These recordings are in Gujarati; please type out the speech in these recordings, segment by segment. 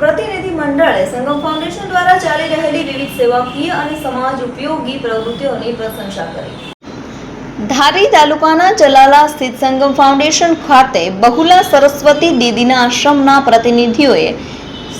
પ્રતિનિધિ મંડળે સંગમ ફાઉન્ડેશન દ્વારા ચાલી રહેલી વિવિધ સેવાકીય અને સમાજ ઉપયોગી પ્રવૃત્તિઓની પ્રશંસા કરી। ધારી તાલુકાના ચલાલા સ્થિત સંગમ ફાઉન્ડેશન ખાતે બહુલા સરસ્વતી દીદીના આશ્રમના પ્રતિનિધિઓએ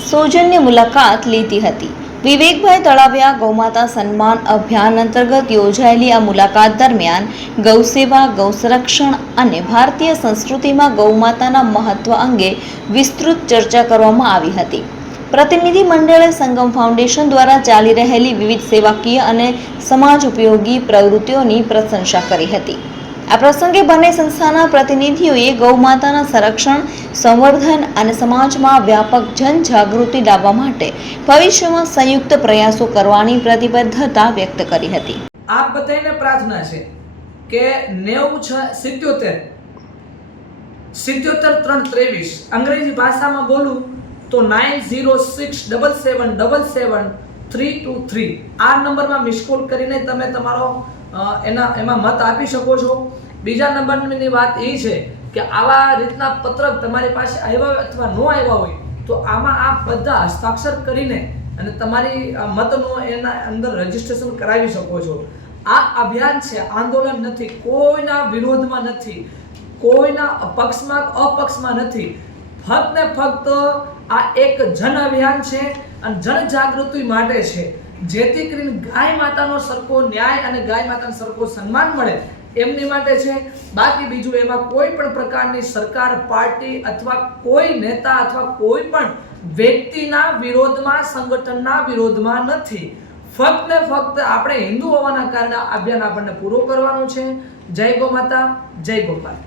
સૌજન્ય મુલાકાત લીધી હતી। વિવેકભાઈ તળાવિયા ગૌમાતા સન્માન અભિયાન અંતર્ગત યોજાયેલી આ મુલાકાત દરમિયાન ગૌસેવા, ગૌસંરક્ષણ અને ભારતીય સંસ્કૃતિમાં ગૌમાતાના મહત્વ અંગે વિસ્તૃત ચર્ચા કરવામાં આવી હતી। પ્રતિનિધિ મંડળે સંગમ ફાઉન્ડેશન દ્વારા ચાલી રહેલી વિવિધ સેવાકીય અને સમાજ ઉપયોગી પ્રવૃત્તિઓની પ્રશંસા કરી હતી। આ પ્રસંગે બંને સંસ્થાના પ્રતિનિધિઓએ ગૌમાતાના સંરક્ષણ, સંવર્ધન અને સમાજમાં વ્યાપક જનજાગૃતિ લાવવા માટે ભવિષ્યમાં સંયુક્ત પ્રયાસો કરવાની પ્રતિબદ્ધતા વ્યક્ત કરી હતી। આપ બધાને પ્રાર્થના છે કે 9077 323 અંગ્રેજી ભાષામાં બોલું તો 9067777323 આ નંબરમાં મિસ કોલ કરીને તમે તમારો એમાં મત આપી શકો છો। બીજા નંબરની વાત એ છે કે આવા રીતના પત્રક તમારી પાસે આવ્યા અથવા ન આવ્યા હોય તો આમાં આપ બધા હસ્તાક્ષર કરીને અને તમારી મતનું એના અંદર રજીસ્ટ્રેશન કરાવી શકો છો। આ અભિયાન છે, આંદોલન નથી, કોઈના વિરોધમાં નથી, કોઈના અપક્ષમાં નથી, ફક્ત ને ફક્ત આ એક જન અભિયાન છે અને જન જાગૃતિ માટે છે, જેથી કરીને ગાય માતાનો સરખો ન્યાય અને ગાય માતાનો સરખો સન્માન મળે એમની માટે છે। બાકી બીજું એમાં કોઈ પણ પ્રકારની સરકાર, પાર્ટી અથવા કોઈ નેતા અથવા કોઈ પણ વ્યક્તિના વિરોધમાં, સંગઠનના વિરોધમાં નથી। ફક્ત ને ફક્ત આપણે હિન્દુ હોવાના કારણે આ અભિયાન આપણને પૂરો કરવાનું છે। જય ગૌ માતા, જય ગોપાલ।